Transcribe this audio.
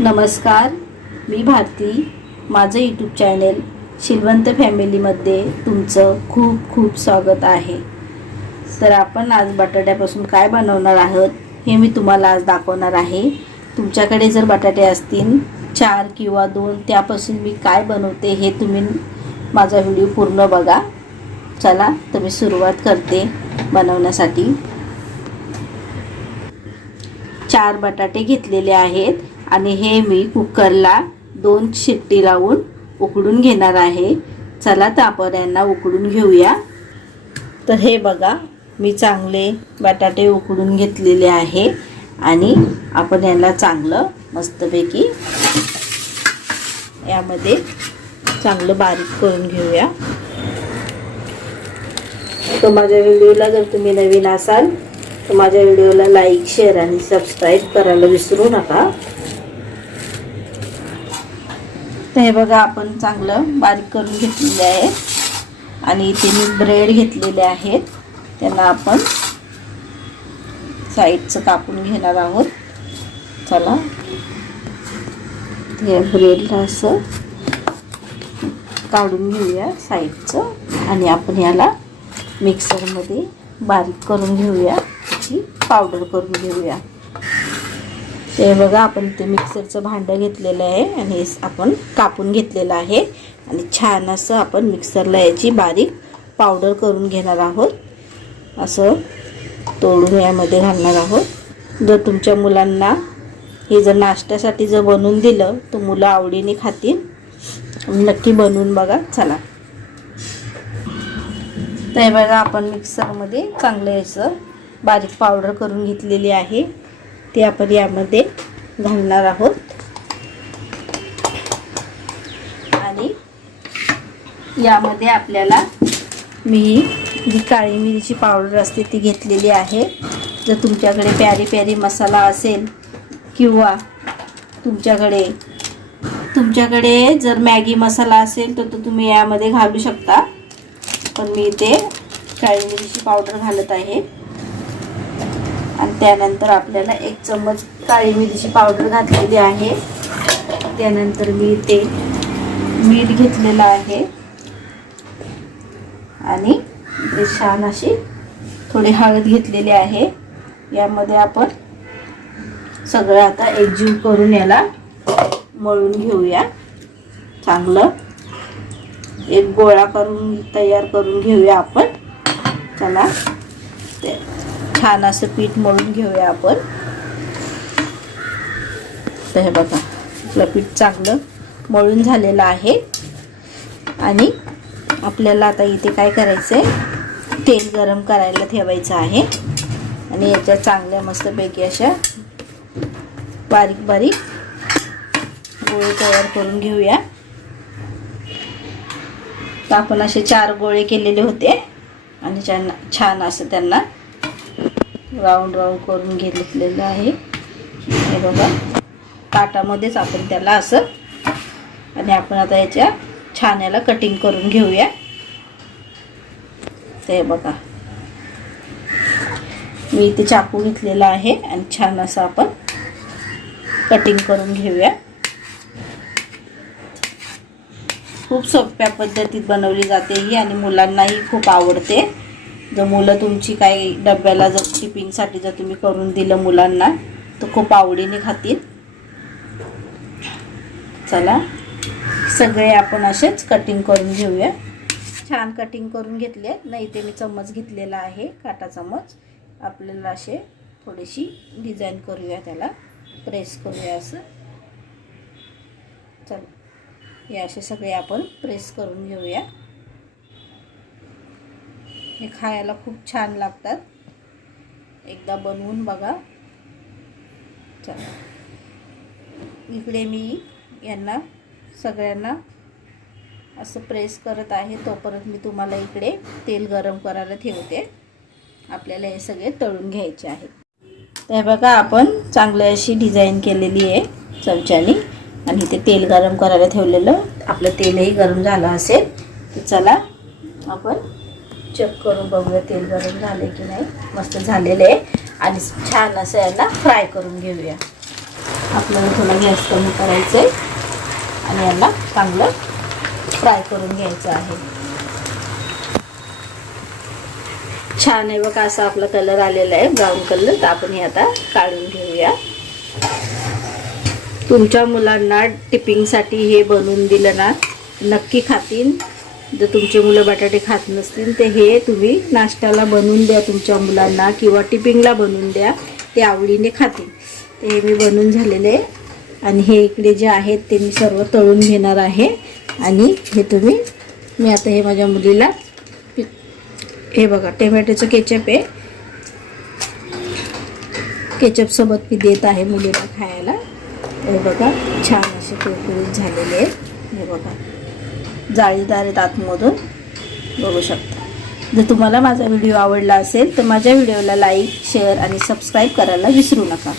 नमस्कार मी भारती. माझं YouTube channel Shilwant फॅमिलीमध्ये तुमचं खूप खूप स्वागत आहे. तर आपण आज बटाट्यापासून काय बनवणार आहोत हे मी तुम्हाला आज दाखवणार आहे. तुमच्याकडे जर बटाटे असतील चार किंवा दोन त्यापासून मी काय बनवते हे तुम्ही माझा व्हिडिओ पूर्ण बघा. चला तर मी सुरुवात करते बनवण्यासाठी. चार बटाटे घेतलेले आहेत. आणि हे मी कुकरला दोन शिट्टी लावून उकडून घेणार आहे. चला तर आपण यांना उकडून घेऊया. तर हे बघा मी चांगले बटाटे उकडून घेतलेले आहे आणि आपण याला चांगलं मस्तपैकी यामध्ये चांगलं बारीक करून घेऊया. तर माझ्या व्हिडिओला जर तुम्ही नवीन असाल तर माझ्या व्हिडिओला लाईक शेअर आणि सबस्क्राईब करायला विसरू नका. तर हे बघा आपण चांगलं बारीक करून घेतलेले आहे आणि इथे मी ब्रेड घेतलेले आहेत. त्यांना आपण साईडचं कापून घेणार आहोत. चला. या ब्रेडला असं काढून घेऊया साईडचं. आणि आपण याला मिक्सरमध्ये बारीक करून घेऊया. त्याची पावडर करून घेऊया. ते बघा आपण ते मिक्सरचं भांडं घेतलेलं आहे आणि हे आपण कापून घेतलेलं आहे. आणि छान असं आपण मिक्सरला याची बारीक पावडर करून घेणार आहोत. असं तोडून यामध्ये घालणार आहोत. जर तुमच्या मुलांना हे जर नाश्त्यासाठी जर बनवून दिलं तर मुलं आवडीने खातील. नक्की बनवून बघा चला. तर हे बघा आपण मिक्सरमध्ये चांगलं याचं बारीक पावडर करून घेतलेली आहे. ते आपण यामध्ये घालणार आहोत. आणि यामध्ये आपल्याला मी जी काळी मिरीची पावडर असते ती घेतलेली आहे. जर तुमच्याकडे प्यारी प्यारी मसाला असेल किंवा तुमच्याकडे तुमच्याकडे जर मॅगी मसाला असेल तर तो तुम्ही यामध्ये घालू शकता. पण मी इथे काळी मिरीची पावडर घालत आहे. आणि त्यानंतर आपल्याला एक चम्मच काळी मिरीची पावडर घातलेली आहे. त्यानंतर मी ते मीठ घेतलेलं आहे. आणि इथे छान अशी थोडी हळद घेतलेली आहे. यामध्ये आपण सगळं आता एकजीव करून याला मळून घेऊया. चांगलं एक गोळा करून तयार करून घेऊया आपण. चला ते छान असं पीठ मळून घेऊया आपण. तर हे बघा आपलं पीठ चांगलं मळून झालेलं आहे. आणि आपल्याला आता इथे काय करायचं आहे तेल गरम करायला ठेवायचं आहे. आणि याच्या चांगल्या मस्तपैकी अशा बारीक बारीक गोळे तयार करून घेऊया. तर आपण असे चार गोळे केलेले होते. आणि छान छान असं त्यांना राऊंड राऊंड करून घेतलेलं आहे. हे बघा. ताटामध्येच आपण त्याला असं आणि आपण आता याच्या छान्याला कटिंग करून घेऊया. ते बघा. मी इथे चाकू घेतलेला आहे आणि छान असं आपण कटिंग करून घेऊया. खूप सोप्या पद्धतीत बनवली जाते ही आणि मुलांनाही खूप आवडते. जर मुलं तुमची काही डब्याला जर टिफिनसाठी जर तुम्ही करून दिलं मुलांना तर खूप आवडीने खातील. चला सगळे आपण असेच कटिंग करून घेऊया. छान कटिंग करून घेतले. नाही ते मी चम्मच घेतलेला आहे काटा चम्मच. आपल्याला असे थोडीशी डिझाईन करूया त्याला. प्रेस करूया असं. चला हे असे सगळे आपण प्रेस करून घेऊया. हे खायला खूप छान लागतात. एकदा बनवून बघा. चला. इकडे मी यांना सगळ्यांना असं प्रेस करत आहे. तोपर्यंत मी तुम्हाला इकडे तेल गरम करायला ठेवते. आपल्याला हे सगळे तळून घ्यायचे आहेत. तर बघा आपण चांगली अशी डिझाईन केलेली आहे चमच्यानी. आणि ते तेल गरम करायला ठेवलेलं. आपलं तेलही गरम झालं असेल. तर चला आपण चेक करून बघूया तेल गरम झाले की नाही. मस्त झालेले आहे. आणि छान असं याला फ्राय करून घेऊया. आपल्याला थोडा गॅस कमी करायचं आहे आणि यांना चांगलं फ्राय करून घ्यायचं आहे. छान आहे बघा असा आपला कलर आलेला आहे ब्राऊन कलर. तर आपण हे आता काढून घेऊया. तुमच्या मुलांना टिपिंगसाठी हे बनवून दिलं ना नक्की खातील जर तुमचे मुलं बटाटे खात नसतील तर हे तुम्ही नाश्त्याला बनवून द्या तुमच्या मुलांना किंवा टिपिंगला बनवून द्या ते आवडीने खातील. ते हे मी बनवून झालेले आहे. आणि हे इकडे जे आहेत ते मी सर्व तळून घेणार आहे. आणि हे तुम्ही मी आता हे माझ्या मुलीला हे बघा टोमॅटोचं केचप आहे. केचपसोबत मी देत आहे मुलीला खायला. हे बघा छान असे कुरकुरीत झालेले आहेत. हे बघा. जाळीदार आहेत आतमधून बघू शकता. जर तुम्हाला माझा व्हिडिओ आवडला असेल तर माझ्या व्हिडिओला लाईक शेअर आणि सबस्क्राईब करायला विसरू नका.